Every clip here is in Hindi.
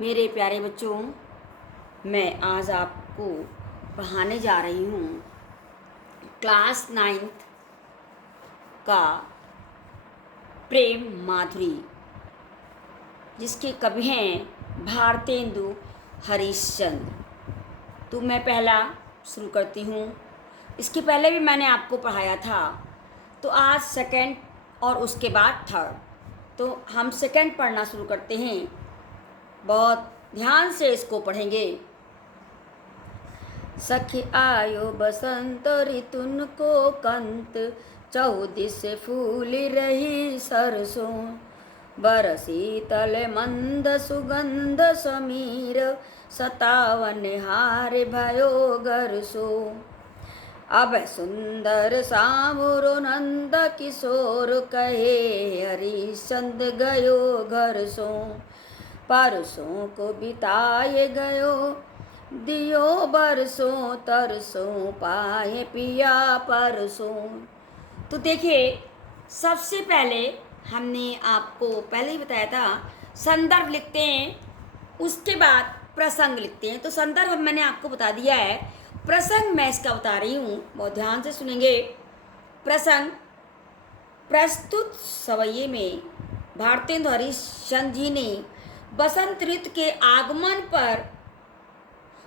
मेरे प्यारे बच्चों, मैं आज आपको पढ़ाने जा रही हूँ क्लास 9th का प्रेम माधुरी, जिसके कवि हैं भारतेंदु हरिश्चंद्र। तो मैं पहला शुरू करती हूँ। इसके पहले भी मैंने आपको पढ़ाया था, तो आज सेकंड और उसके बाद थर्ड। तो हम सेकंड पढ़ना शुरू करते हैं। बहुत ध्यान से इसको पढ़ेंगे। सखी आयो बसंत ऋतुन को कंत, 14 फूल रही सरसों। बरसी तल मंद सुगंध समीर, 57 हार भयो गरसो। अब सुंदर सामुरो नंद किशोर, कहे हरिश्चंद गयो घर सो। परसों को बिताए गयो दियो बरसों, तरसों पाए पिया परसों। तो देखिए, सबसे पहले हमने आपको पहले ही बताया था संदर्भ लिखते हैं, उसके बाद प्रसंग लिखते हैं। तो संदर्भ मैंने आपको बता दिया है, प्रसंग मैं इसका बता रही हूँ, बहुत ध्यान से सुनेंगे। प्रसंग: प्रस्तुत सवये में भारतेंदु हरिश्चंद्र जी ने बसंत ऋतु के आगमन पर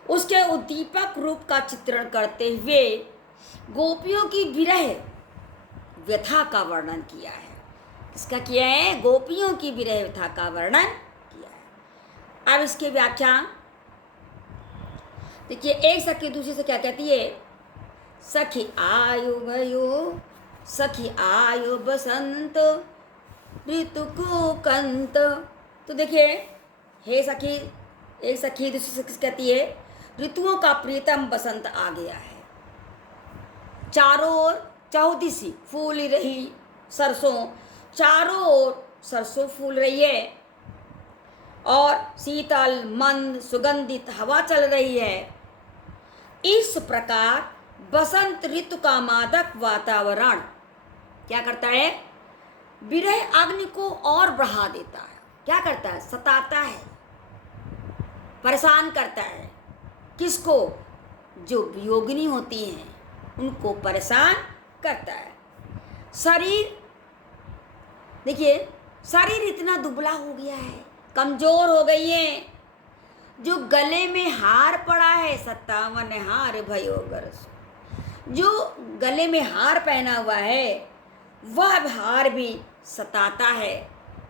उसके उद्दीपक रूप का चित्रण करते हुए गोपियों की विरह व्यथा का वर्णन किया है। इसका किया है, गोपियों की विरह व्यथा का वर्णन किया है। अब इसके व्याख्या देखिए। एक सखी दूसरी से क्या कहती है? सखी आयो गयो, सखी आयो बसंत ऋतु को कंत। तो देखिए, हे सखी, एक सखी दूसरी से कहती है, ऋतुओं का प्रियतम बसंत आ गया है। चारों ओर 14 फूल रही सरसों, चारों ओर सरसों फूल रही है और शीतल मंद सुगंधित हवा चल रही है। इस प्रकार बसंत ऋतु का मादक वातावरण क्या करता है? विरह अग्नि को और बढ़ा देता है। क्या करता है? सताता है, परेशान करता है। किसको? जो वियोगिनी होती हैं उनको परेशान करता है। शरीर देखिए, शरीर इतना दुबला हो गया है, कमजोर हो गई है। जो गले में हार पड़ा है, 57 हार भयो गरस, जो गले में हार पहना हुआ है वह हार भी सताता है,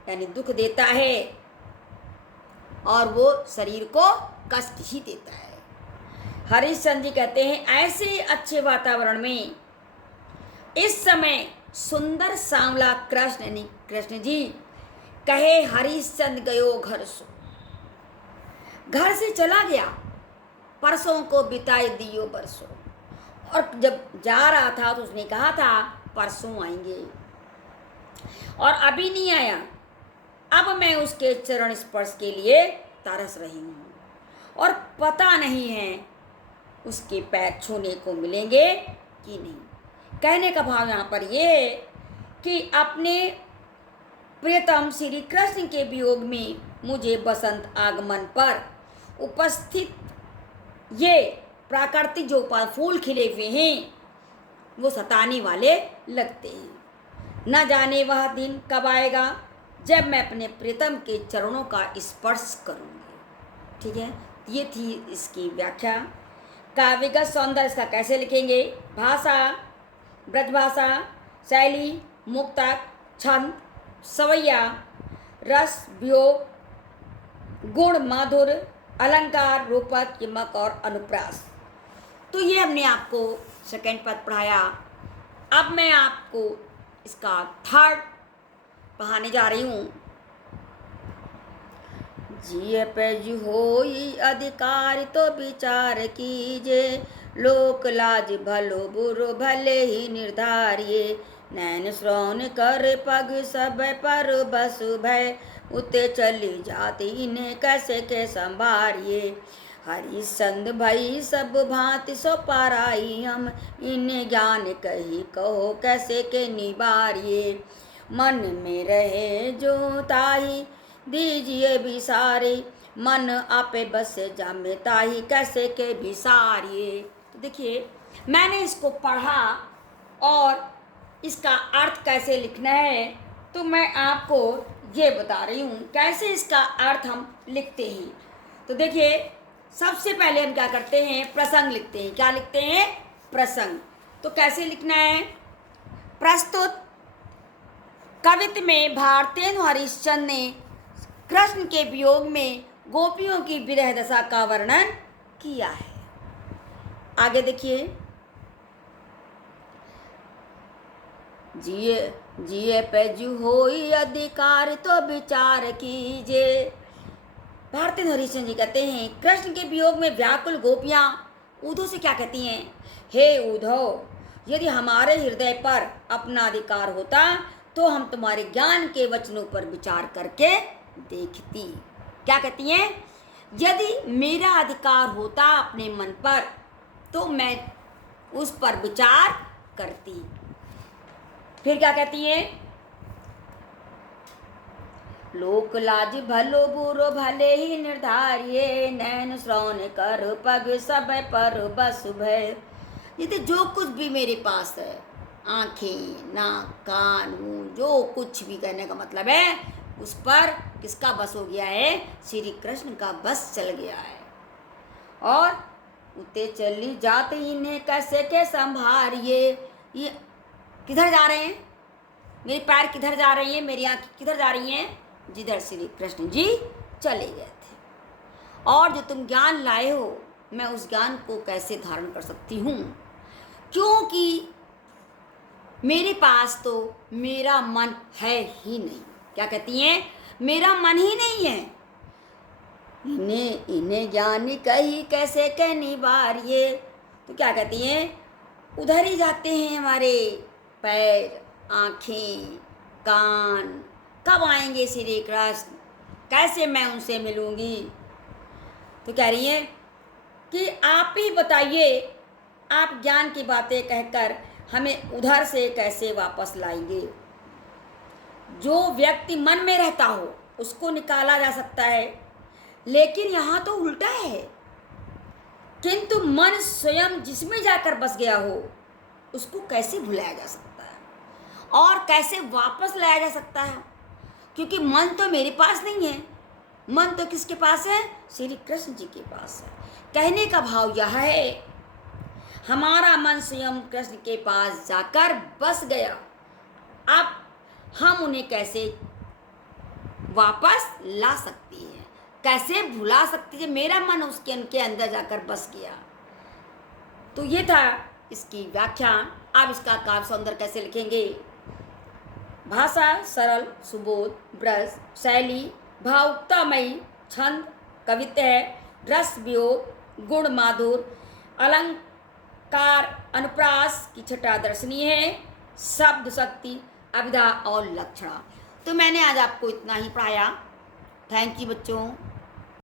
यानी दुख देता है और वो शरीर को कष्ट ही देता है। हरिश्चंद्र जी कहते हैं, ऐसे अच्छे वातावरण में इस समय सुंदर सांवला कृष्ण यानी कृष्ण जी कहे हरिश्चंद्र गयो घर सो, घर से चला गया, परसों को बिताए दियो बरसों। और जब जा रहा था तो उसने कहा था परसों आएंगे, और अभी नहीं आया। अब मैं उसके चरण स्पर्श के लिए तरस रही हूँ और पता नहीं है उसके पैर छूने को मिलेंगे कि नहीं। कहने का भाव यहाँ पर ये है कि अपने प्रियतम श्री कृष्ण के वियोग में मुझे बसंत आगमन पर उपस्थित ये प्राकृतिक जो फूल खिले हुए हैं वो सताने वाले लगते हैं। न जाने वह दिन कब आएगा जब मैं अपने प्रियतम के चरणों का स्पर्श करूँगी। ठीक है, ये थी इसकी व्याख्या। काव्यगत सौंदर्य इसका कैसे लिखेंगे? भाषा, ब्रजभाषा, शैली, मुक्तक, छंद, सवैया, रस, वियोग, गुण, माधुर, अलंकार, रूपक, यमक और अनुप्रास। तो ये हमने आपको सेकंड पद पढ़ाया। अब मैं आपको इसका थर्ड पढ़ाने जा रही हूँ। जिय पेज होई अधिकार तो विचार कीजे, लोक लाज भलो बुरो भले ही निर्धारिये। नैन श्रवण कर पग सब पर बसु भय, उते चली जाती इन्हें कैसे के संभारिये। हरिश्चंद्र भई सब भांति सो पाराई हम, इन्हें ज्ञान कही कहो कैसे के निवारिये। मन में रहे जो ताही दीजिए विसारे, मन आपे बस जामे ताही कैसे के विसारिए। तो देखिए मैंने इसको पढ़ा और इसका अर्थ कैसे लिखना है तो मैं आपको ये बता रही हूँ कैसे इसका अर्थ हम लिखते हैं। तो देखिए सबसे पहले हम क्या करते हैं, प्रसंग लिखते हैं। क्या लिखते हैं? प्रसंग। तो कैसे लिखना है? प्रस्तुत कवित्त में भारतेंदु हरिश्चंद्र ने कृष्ण के वियोग में गोपियों की विरह दशा का वर्णन किया है। आगे देखिए, जिए जिए पे जू होई अधिकार तो विचार कीजिए। भारतेंदु हरिश्चंद्र जी कहते हैं कृष्ण के वियोग में व्याकुल गोपियां उद्धव से क्या कहती हैं, हे उद्धव, यदि हमारे हृदय पर अपना अधिकार होता तो हम तुम्हारे ज्ञान के वचनों पर विचार करके देखती। क्या कहती हैं? यदि मेरा अधिकार होता अपने मन पर तो मैं उस पर विचार करती। फिर क्या कहती हैं? लोक लाज भलो बुरो भले ही निर्धारिये, नैन श्रवण कर पग सब पर बस भय। यदि जो कुछ भी मेरे पास है, आंखें, नाक, कान, मुंह, जो कुछ भी, कहने का मतलब है उस पर किसका बस हो गया है? श्री कृष्ण का बस चल गया है। और उते चली जाते इन्हें कैसे के संभारिए। ये किधर जा रहे हैं? मेरे पैर किधर जा रही हैं? मेरी आँखें किधर जा रही हैं? जिधर श्री कृष्ण जी चले गए थे। और जो तुम ज्ञान लाए हो मैं उस ज्ञान को कैसे धारण कर सकती हूँ, क्योंकि मेरे पास तो मेरा मन है ही नहीं। क्या कहती हैं? मेरा मन ही नहीं है। इन्हें ज्ञानी कही कैसे के निवारिये। तो क्या कहती हैं? उधर ही जाते हैं हमारे पैर, आँखें, कान। कब आएंगे श्री कृष्ण? कैसे मैं उनसे मिलूंगी? तो कह रही हैं कि आप ही बताइए, आप ज्ञान की बातें कहकर हमें उधर से कैसे वापस लाएंगे। जो व्यक्ति मन में रहता हो उसको निकाला जा सकता है, लेकिन यहाँ तो उल्टा है। किंतु मन स्वयं जिसमें जाकर बस गया हो उसको कैसे भुलाया जा सकता है और कैसे वापस लाया जा सकता है? क्योंकि मन तो मेरे पास नहीं है, मन तो किसके पास है? श्री कृष्ण जी के पास है। कहने का भाव यह है, हमारा मन स्वयं कृष्ण के पास जाकर बस गया। अब हम उन्हें कैसे वापस ला सकती है, कैसे भुला सकती है? मेरा मन उनके अंदर जाकर बस गया। तो ये था इसकी व्याख्या। अब इसका काव्य सौंदर्य कैसे लिखेंगे? भाषा सरल सुबोध, ब्रज शैली भावुकतामयी, छंद कवित्व है, रस वियोग, गुण माधुर, अलंकार अनुप्रास की छटा दर्शनीय है, शब्द शक्ति, अभिधा और लक्षणा। तो मैंने आज आपको इतना ही पढ़ाया। थैंक यू बच्चों।